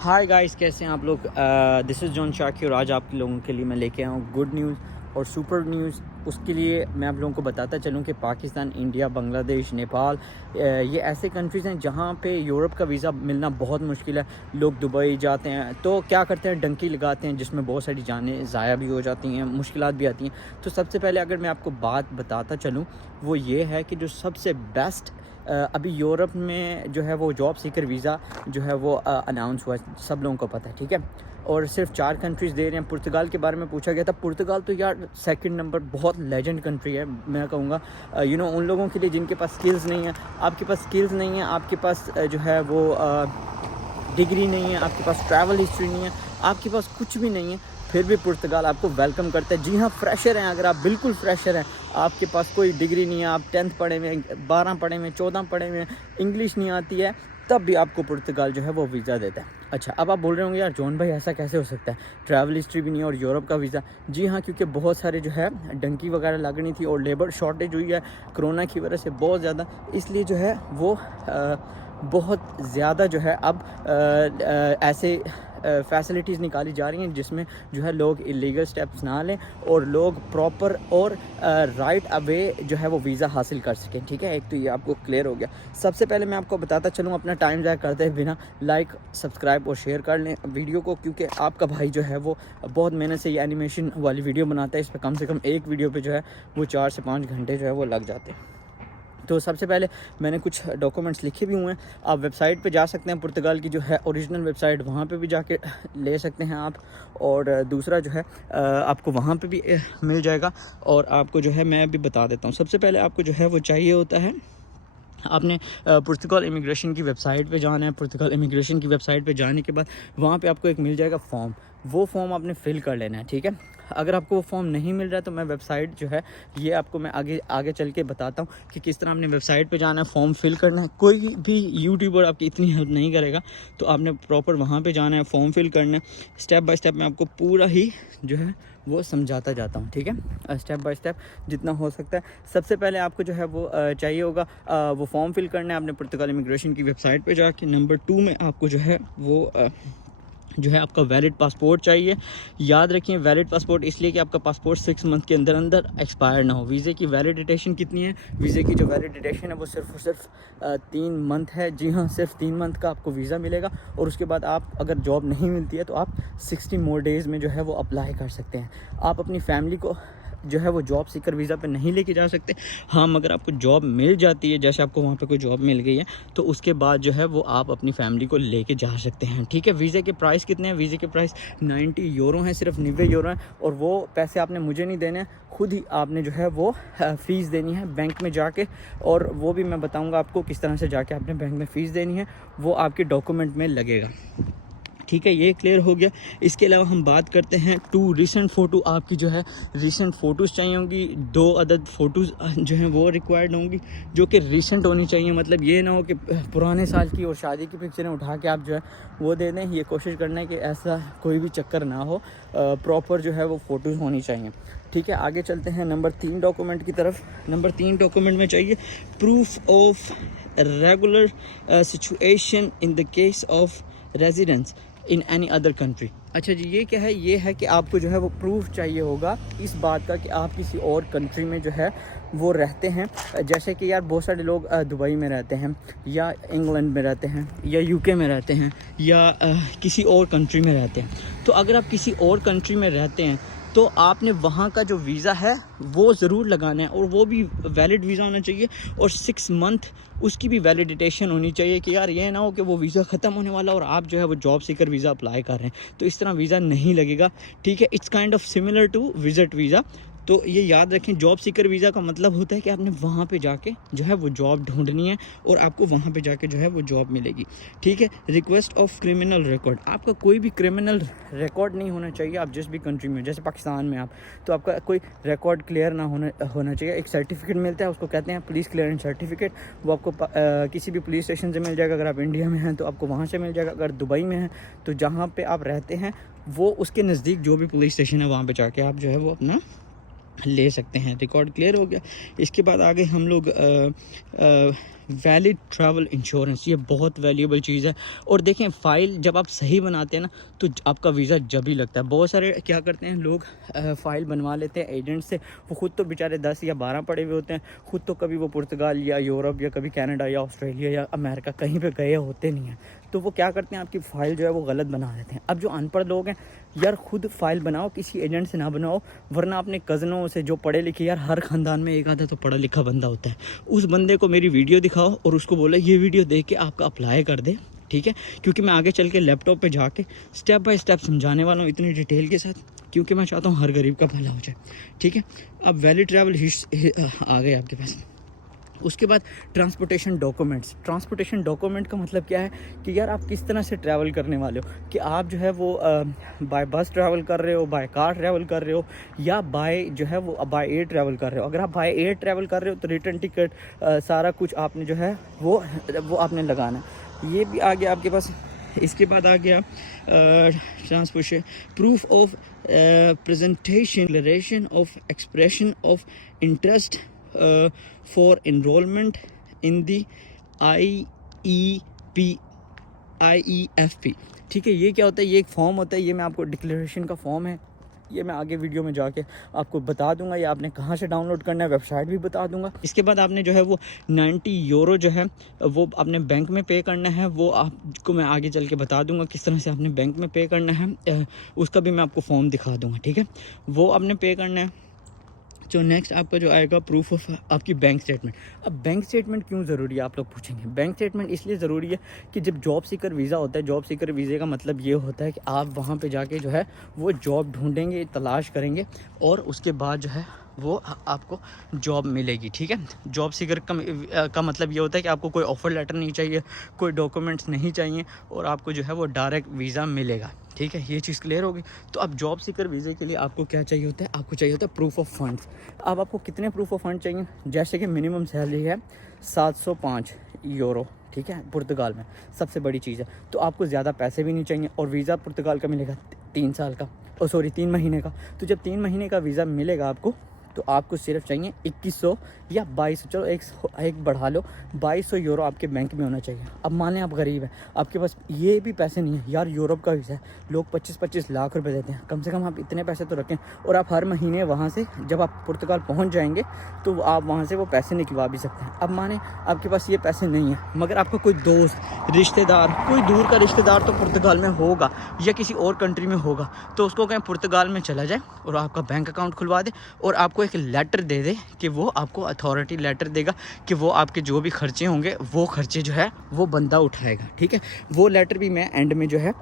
Hi guys, कैसे हैं आप लोग। This is John Shakir. आज आप लोगों के लिए मैं लेके आया हूँ गुड न्यूज़ और सुपर न्यूज़। उसके लिए मैं आप लोगों को बताता चलूँ कि पाकिस्तान, इंडिया, बांग्लादेश, नेपाल, ये ऐसे कंट्रीज़ हैं जहाँ पे यूरोप का वीज़ा मिलना बहुत मुश्किल है। लोग दुबई जाते हैं तो क्या करते हैं, डंकी लगाते हैं, जिसमें बहुत सारी जानें ज़ाया भी हो जाती हैं, मुश्किलात भी आती हैं। तो सबसे पहले अगर मैं आपको बात बताता चलूँ वो ये है कि जो सबसे बेस्ट अभी यूरोप में जो है वो जॉब सीकर वीज़ा जो है वो अनाउंस हुआ है, सब लोगों को पता है, ठीक है। और सिर्फ 4 कंट्रीज़ दे रहे हैं। पुर्तगाल के बारे में पूछा गया था। पुर्तगाल तो यार सेकंड नंबर, बहुत लेजेंड कंट्री है। मैं कहूँगा उन लोगों के लिए जिनके पास स्किल्स नहीं है। आपके पास स्किल्स नहीं है, आपके पास जो है वो डिग्री नहीं है, आपके पास ट्रैवल हिस्ट्री नहीं है, आपके पास कुछ भी नहीं है, फिर भी पुर्तगाल आपको वेलकम करता है। जी हाँ, फ्रेशर हैं, अगर आप बिल्कुल फ्रेशर हैं, आपके पास कोई डिग्री नहीं है, आप 10th पढ़े हुए, 12 पढ़े हुए, 14 पढ़े हुए, इंग्लिश नहीं आती है, तब भी आपको पुर्तगाल जो है वो वीज़ा देता है। अच्छा, अब आप बोल रहे होंगे यार जॉन भाई ऐसा कैसे हो सकता है, ट्रैवल हिस्ट्री भी नहीं है और यूरोप का वीज़ा। जी हाँ, क्योंकि बहुत सारे जो है डंकी वगैरह लगनी थी और लेबर शॉर्टेज हुई है कोरोना की वजह से बहुत ज़्यादा, इसलिए जो है वो बहुत ज़्यादा जो है अब ऐसे फैसिलिटीज़ निकाली जा रही हैं जिसमें जो है लोग इलीगल स्टेप्स ना लें और लोग प्रॉपर और राइट अवे जो है वो वीज़ा हासिल कर सकें, ठीक है। एक तो ये आपको क्लियर हो गया। सबसे पहले मैं आपको बताता चलूँ, अपना टाइम ज़ाया करते बिना लाइक, सब्सक्राइब और शेयर कर लें वीडियो को, क्योंकि आपका भाई जो है वो बहुत मेहनत से ये एनिमेशन वाली वीडियो बनाता है। इस पर कम से कम एक वीडियो पर जो है वो 4 से 5 घंटे जो है वो लग जाते हैं। तो सबसे पहले मैंने कुछ डॉक्यूमेंट्स लिखे भी हुए हैं, आप वेबसाइट पे जा सकते हैं, पुर्तगाल की जो है ओरिजिनल वेबसाइट, वहाँ पे भी जाके ले सकते हैं आप। और दूसरा जो है आपको वहाँ पे भी मिल जाएगा। और आपको जो है मैं भी बता देता हूँ। सबसे पहले आपको जो है वो चाहिए होता है, आपने पुर्तगाल इमिग्रेशन की वेबसाइट पे जाना है। पुर्तगाल इमिग्रेशन की वेबसाइट पे जाने के बाद वहाँ पे आपको एक मिल जाएगा फॉर्म, वो फॉर्म आपने फ़िल कर लेना है, ठीक है। अगर आपको वो फॉर्म नहीं मिल रहा है तो मैं वेबसाइट जो है ये आपको मैं आगे आगे चल के बताता हूँ कि किस तरह आपने वेबसाइट पे जाना है, फॉर्म फिल करना है। कोई भी यूट्यूबर आपकी इतनी हेल्प नहीं करेगा, तो आपने प्रॉपर वहाँ पे जाना है, फॉर्म फिल करना है। स्टेप बाय स्टेप मैं आपको पूरा ही जो है वो समझाता जाता हूँ, ठीक है, स्टेप बाय स्टेप जितना हो सकता है। सबसे पहले आपको जो है वो चाहिए होगा वो फॉर्म फिल करना है आपने पुर्तगाल इमिग्रेशन की वेबसाइट पे जाके। नंबर 2 में आपको जो है वो जो है आपका वैलिड पासपोर्ट चाहिए। याद रखिए वैलिड पासपोर्ट इसलिए कि आपका पासपोर्ट 6 मंथ के अंदर अंदर एक्सपायर ना हो। वीज़े की वैलिडिटेशन कितनी है? वीज़े की जो वैलिडिटेशन है वो सिर्फ और सिर्फ 3 मंथ है। जी हाँ, सिर्फ 3 मंथ का आपको वीज़ा मिलेगा और उसके बाद आप अगर जॉब नहीं मिलती है तो आप 60 मोर डेज़ में जो है वो अप्लाई कर सकते हैं। आप अपनी फैमिली को जो है वो जॉब सीकर वीज़ा पे नहीं लेके जा सकते। हाँ, मगर आपको जॉब मिल जाती है, जैसे आपको वहाँ पे कोई जॉब मिल गई है तो उसके बाद जो है वो आप अपनी फैमिली को लेके जा सकते हैं, ठीक है। वीज़े के प्राइस कितने हैं? वीज़े के प्राइस 90 यूरो हैं, सिर्फ 90 यूरो हैं। और वो पैसे आपने मुझे नहीं देने, खुद ही आपने जो है वो फ़ीस देनी है बैंक में जाके। और वो भी मैं बताऊँगा आपको किस तरह से जाके आपने बैंक में फ़ीस देनी है, वो आपके डॉक्यूमेंट में लगेगा, ठीक है। ये क्लियर हो गया। इसके अलावा हम बात करते हैं 2 रिसेंट फ़ोटो। आपकी जो है रिसेंट फ़ोटोज़ चाहिए होंगी, 2 अदद फ़ोटोज़ जो हैं वो रिक्वायर्ड होंगी, जो कि रिसेंट होनी चाहिए। मतलब ये ना हो कि पुराने साल की और शादी की पिक्चरें उठा के आप जो है वो दे दें। ये कोशिश करना है कि ऐसा कोई भी चक्कर ना हो, प्रॉपर जो है वो फ़ोटोज़ होनी चाहिए, ठीक है। आगे चलते हैं नंबर 3 डॉक्यूमेंट की तरफ। नंबर 3 डॉक्यूमेंट में चाहिए proof of regular situation in the case of residence in any other country. अच्छा जी, ये क्या है? ये है कि आपको जो है वो प्रूफ चाहिए होगा इस बात का कि आप किसी और कंट्री में जो है वो रहते हैं। जैसे कि यार बहुत सारे लोग दुबई में रहते हैं या इंग्लैंड में रहते हैं या यूके में रहते हैं या किसी और कंट्री में रहते हैं। तो अगर आप किसी और कंट्री में रहते हैं तो आपने वहाँ का जो वीज़ा है वो ज़रूर लगाना है और वो भी वैलिड वीज़ा होना चाहिए और 6 मंथ उसकी भी वैलिडिटेशन होनी चाहिए कि यार ये ना हो कि वो वीज़ा ख़त्म होने वाला और आप जो है वो जॉब सीकर वीज़ा अप्लाई कर रहे हैं, तो इस तरह वीज़ा नहीं लगेगा, ठीक है। It's kind of similar to visit visa. तो ये याद रखें, जॉब सीकर वीज़ा का मतलब होता है कि आपने वहाँ पे जाके जो है वो जॉब ढूंढनी है और आपको वहाँ पे जाके जो है वो जॉब मिलेगी, ठीक है। रिक्वेस्ट ऑफ क्रिमिनल रिकॉर्ड, आपका कोई भी क्रिमिनल रिकॉर्ड नहीं होना चाहिए। आप जिस भी कंट्री में, जैसे पाकिस्तान में आप, तो आपका कोई रिकॉर्ड क्लियर ना होना चाहिए। एक सर्टिफिकेट मिलता है, उसको कहते हैं पुलिस क्लियरेंस सर्टिफिकेट। वो आपको किसी भी पुलिस स्टेशन से मिल जाएगा। अगर आप इंडिया में हैं तो आपको वहाँ से मिल जाएगा। अगर दुबई में हैं तो जहाँ पर आप रहते हैं वो उसके नज़दीक जो भी पुलिस स्टेशन है वहाँ पर जाके आप जो है वो अपना ले सकते हैं। रिकॉर्ड क्लियर हो गया। इसके बाद आगे हम लोग वैलिड ट्रैवल इंश्योरेंस, ये बहुत वैल्यूएबल चीज़ है। और देखें, फ़ाइल जब आप सही बनाते हैं ना तो आपका वीज़ा जब ही लगता है। बहुत सारे क्या करते हैं लोग, फ़ाइल बनवा लेते हैं एजेंट से, वो ख़ुद तो बेचारे 10 या 12 पढ़े हुए होते हैं, ख़ुद तो कभी वो पुर्तगाल या यूरोप या कभी कनाडा या ऑस्ट्रेलिया या अमेरिका कहीं पे गए होते नहीं हैं। तो वो क्या करते हैं, आपकी फ़ाइल जो है वो गलत बना देते हैं। अब जो अनपढ़ लोग हैं, यार खुद फ़ाइल बनाओ, किसी एजेंट से ना बनाओ, वरना अपने कज़नों से जो पढ़े लिखे, यार हर ख़ानदान में एक आधा तो पढ़ा लिखा बंदा होता है, उस बंदे को मेरी वीडियो दिखाओ और उसको बोलो ये वीडियो देख के आपका अप्लाई कर दे, ठीक है। क्योंकि मैं आगे चल के लैपटॉप पे जाके स्टेप बाय स्टेप समझाने वाला हूँ इतनी डिटेल के साथ, क्योंकि मैं चाहता हूँ हर गरीब का भला हो जाए, ठीक है। अब वैलिड ट्रैवल आ गए आपके पास। उसके बाद ट्रांसपोर्टेशन डॉक्यूमेंट्स। ट्रांसपोर्टेशन डॉक्यूमेंट का मतलब क्या है कि यार आप किस तरह से ट्रैवल करने वाले हो, कि आप जो है वो बाय बस ट्रैवल कर रहे हो, बाय कार ट्रैवल कर रहे हो, या बाय जो है वो बाय एयर ट्रैवल कर रहे हो। अगर आप बाय एयर ट्रैवल कर रहे हो तो रिटर्न टिकट सारा कुछ आपने जो है वो आपने लगाना है। ये भी आ गया आपके पास। इसके बाद आ गया transportation proof of presentation, declaration of expression of interest for enrolment in the IEF P। ठीक है, ये क्या होता है, ये एक फॉर्म होता है, ये मैं आपको डिक्लेरेशन का फॉर्म है, ये मैं आगे वीडियो में जाके आपको बता दूंगा, या आपने कहाँ से डाउनलोड करना है, वेबसाइट भी बता दूंगा। इसके बाद आपने जो है वो 90 यूरो जो है वो अपने बैंक में पे करना है, वो आपको मैं आगे चल के बता दूंगा किस तरह से आपने बैंक में पे करना है, उसका भी मैं आपको फॉर्म दिखा दूंगा, ठीक है। वो आपने पे करना है। जो नेक्स्ट आपका जो आएगा प्रूफ ऑफ आपकी बैंक स्टेटमेंट। अब बैंक स्टेटमेंट क्यों ज़रूरी है, आप लोग पूछेंगे। बैंक स्टेटमेंट इसलिए ज़रूरी है कि जब जॉब सीकर वीज़ा होता है, जॉब सीकर वीज़े का मतलब ये होता है कि आप वहाँ पे जाके जो है वो जॉब ढूंढेंगे, तलाश करेंगे, और उसके बाद जो है वो आपको जॉब मिलेगी, ठीक है। जॉब सीकर का मतलब ये होता है कि आपको कोई ऑफ़र लेटर नहीं चाहिए, कोई डॉक्यूमेंट्स नहीं चाहिए, और आपको जो है वो डायरेक्ट वीज़ा मिलेगा, ठीक है। ये चीज़ क्लियर होगी। तो अब जॉब सीकर वीज़े के लिए आपको क्या चाहिए होता है, आपको चाहिए होता है प्रूफ ऑफ फंड्स। अब आपको कितने प्रूफ ऑफ फंड चाहिए, जैसे कि मिनिमम सैलरी है 705 यूरो, ठीक है, पुर्तगाल में सबसे बड़ी चीज़ है। तो आपको ज़्यादा पैसे भी नहीं चाहिए, और वीज़ा पुर्तगाल का मिलेगा 3 साल का, 3 महीने का। तो जब 3 महीने का वीज़ा मिलेगा आपको, तो आपको सिर्फ चाहिए 2100 या 2200, चलो एक बढ़ा लो, 2200 यूरो आपके बैंक में होना चाहिए। अब मान लें आप गरीब हैं, आपके पास ये भी पैसे नहीं है, यार यूरोप का वीज़ा है, लोग 25-25 लाख रुपए देते हैं, कम से कम आप इतने पैसे तो रखें, और आप हर महीने वहाँ से जब आप पुर्तगाल पहुँच जाएंगे तो आप वहाँ से वो पैसे निकलवा भी सकते हैं। अब माने आपके पास ये पैसे नहीं है, मगर आपका कोई दोस्त, रिश्तेदार, कोई दूर का रिश्तेदार तो पुर्तगाल में होगा या किसी और कंट्री में होगा, तो उसको कहें पुर्तगाल में चला जाए और आपका बैंक अकाउंट खुलवा दे, और आपको एक लेटर दे दे कि वो आपको अथॉरिटी लेटर देगा कि वो आपके जो भी खर्चे होंगे वो खर्चे जो है वो बंदा उठाएगा, ठीक है। वो लेटर भी मैं एंड में जो है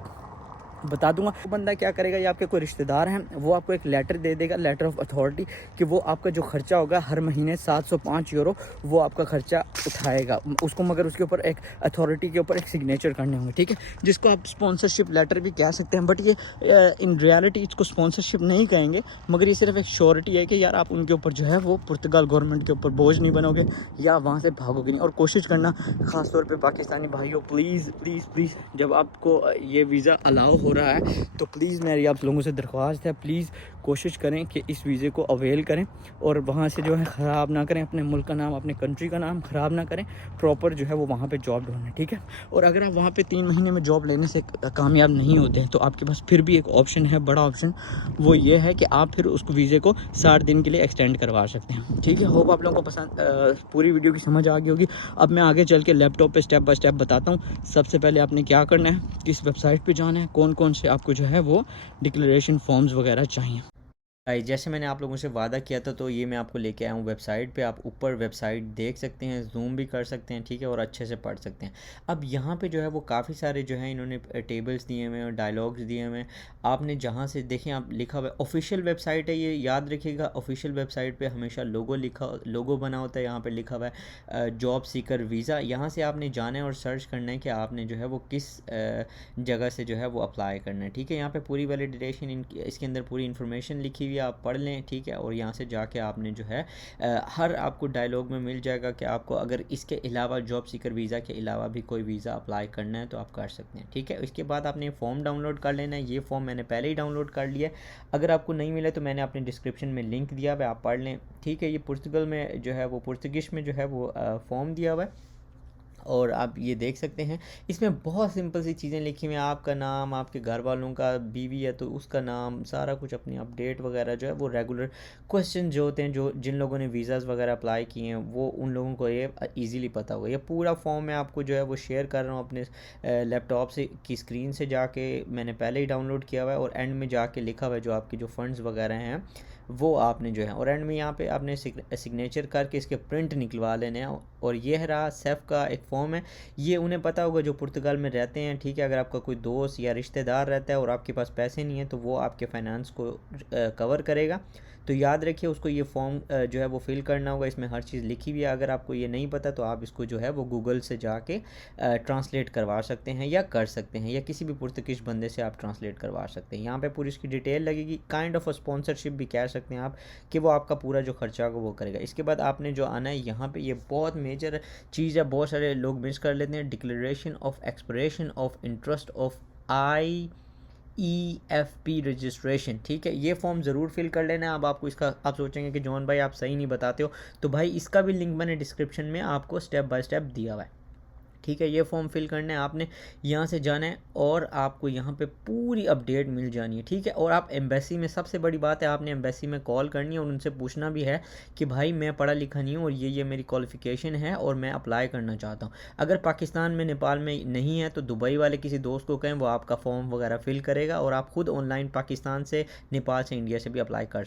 बता दूंगा। वो बंदा क्या करेगा, ये आपके कोई रिश्तेदार हैं, वो आपको एक लेटर दे देगा, लेटर ऑफ अथॉरिटी, कि वो आपका जो खर्चा होगा हर महीने 705 यूरो वो आपका खर्चा उठाएगा उसको, मगर उसके ऊपर एक अथॉरिटी के ऊपर एक सिग्नेचर करने होंगे, ठीक है, जिसको आप स्पॉन्सरशिप लेटर भी कह सकते हैं। बट ये इन रियलिटी इसको स्पॉन्सरशिप नहीं कहेंगे, मगर ये सिर्फ एक श्योरिटी है कि यार आप उनके ऊपर जो है वो पुर्तगाल गवर्नमेंट के ऊपर बोझ नहीं बनोगे या वहाँ से भागोगे नहीं। और कोशिश करना, ख़ासतौर पर पाकिस्तानी भाइयों, प्लीज़ प्लीज़ प्लीज़, जब आपको ये वीज़ा अलाउ हो रहा है तो प्लीज़ मेरी आप लोगों से दरख्वास्त है, प्लीज़ कोशिश करें कि इस वीज़े को अवेल करें, और वहाँ से जो है ख़राब ना करें, अपने मुल्क का नाम, अपने कंट्री का नाम ख़राब ना करें, प्रॉपर जो है वो वहाँ पे जॉब ढूंढें, ठीक है। और अगर आप वहाँ पे 3 महीने में जॉब लेने से कामयाब नहीं होते हैं तो आपके पास फिर भी एक ऑप्शन है, बड़ा ऑप्शन, वो ये है कि आप फिर उसको वीज़े को 60 दिन के लिए एक्सटेंड करवा सकते हैं, ठीक है। होप आप लोगों को पसंद पूरी वीडियो की समझ आ गई होगी। अब मैं आगे चल के लैपटॉप पे स्टेप बाय स्टेप बताता हूँ। सबसे पहले आपने क्या करना है, किस वेबसाइट पे जाना है, कौन कौन से आपको जो है वो डिक्लेरेशन फॉर्म्स वगैरह चाहिए। जैसे मैंने आप लोगों से वादा किया था, तो ये मैं आपको लेके आया हूँ वेबसाइट पे। आप ऊपर वेबसाइट देख सकते हैं, जूम भी कर सकते हैं, ठीक है, और अच्छे से पढ़ सकते हैं। अब यहाँ पे जो है वो काफ़ी सारे जो है इन्होंने टेबल्स दिए हुए हैं और डायलॉग्स दिए हुए हैं। आपने जहाँ से देखें, आप लिखा हुआ है ऑफिशियल वेबसाइट है, ये याद रखिएगा। ऑफिशियल वेबसाइट पर हमेशा लोगो बना होता है, यहाँ पर लिखा हुआ है जॉब सीकर वीज़ा। यहाँ से आपने जाना है और सर्च करना है कि आपने जो है वो किस जगह से जो है वो अप्लाई करना है, ठीक है। यहाँ पर पूरी वैलिडेशन, इसके अंदर पूरी इन्फॉर्मेशन लिखी हुई, आप पढ़ लें, ठीक है। और यहाँ से जाके आपने जो है हर आपको डायलॉग में मिल जाएगा कि आपको अगर इसके अलावा जॉब सीकर वीज़ा के अलावा भी कोई वीज़ा अप्लाई करना है तो आप कर सकते हैं, ठीक है। इसके बाद आपने फॉर्म डाउनलोड कर लेना है। ये फॉर्म मैंने पहले ही डाउनलोड कर लिया है, अगर आपको नहीं मिला तो मैंने अपने डिस्क्रिप्शन में लिंक दिया हुआ है, आप पढ़ लें, ठीक है। ये पुर्तगाल में जो है वो पुर्तगीज में जो है वो फॉर्म दिया हुआ है, और आप ये देख सकते हैं इसमें बहुत सिंपल सी चीज़ें लिखी हुई हैं, आपका नाम, आपके घर वालों का, बीवी है तो उसका नाम, सारा कुछ अपनी अपडेट वगैरह जो है वो रेगुलर क्वेश्चन जो होते हैं, जो जिन लोगों ने वीज़ाज़ वगैरह अप्लाई किए हैं वो उन लोगों को ये इजीली पता होगा। ये पूरा फॉर्म मैं आपको जो है वो शेयर कर रहा हूँ अपने लैपटॉप से की स्क्रीन से जाके, मैंने पहले ही डाउनलोड किया हुआ है, और एंड में जाके लिखा हुआ है जो आपके जो फंड्स वगैरह हैं वो आपने जो है, और एंड में यहाँ पे आपने सिग्नेचर करके इसके प्रिंट निकलवा लेने हैं। और ये रहा सेफ का एक फॉर्म है, ये उन्हें पता होगा जो पुर्तगाल में रहते हैं, ठीक है। अगर आपका कोई दोस्त या रिश्तेदार रहता है और आपके पास पैसे नहीं है तो वो आपके फाइनेंस को कवर करेगा, तो याद रखिए उसको ये फॉर्म जो है वो फिल करना होगा। इसमें हर चीज़ लिखी हुई है, अगर आपको ये नहीं पता तो आप इसको जो है वो गूगल से जाके ट्रांसलेट करवा सकते हैं या कर सकते हैं, या किसी भी पुर्तगीज बंदे से आप ट्रांसलेट करवा सकते हैं। यहाँ पे पूरी इसकी डिटेल लगेगी, काइंड ऑफ अ स्पॉन्सरशिप भी कह सकते हैं आप, कि वो आपका पूरा जो खर्चा होगा वो करेगा। इसके बाद आपने जो आना है यहाँ पे, ये बहुत मेजर चीज़ है, बहुत सारे लोग मिस कर लेते हैं, declaration of expression of interest of EFP registration, ठीक है। ये फॉर्म ज़रूर फिल कर लेना है। अब आपको इसका, आप सोचेंगे कि जॉन भाई आप सही नहीं बताते हो, तो भाई इसका भी लिंक मैंने डिस्क्रिप्शन में आपको स्टेप बाय स्टेप दिया हुआ है, ठीक है। ये फॉर्म फिल करना है आपने, यहाँ से जाना है और आपको यहाँ पे पूरी अपडेट मिल जानी है, ठीक है। और आप एम्बेसी में, सबसे बड़ी बात है, आपने एम्बेसी में कॉल करनी है और उनसे पूछना भी है कि भाई मैं पढ़ा लिखा नहीं हूँ और ये मेरी क्वालिफ़िकेशन है और मैं अप्लाई करना चाहता हूँ। अगर पाकिस्तान में, नेपाल में नहीं है तो दुबई वाले किसी दोस्त को कहें, वो आपका फॉर्म वगैरह फिल करेगा और आप खुद ऑनलाइन पाकिस्तान से, नेपाल से, इंडिया से भी अप्लाई कर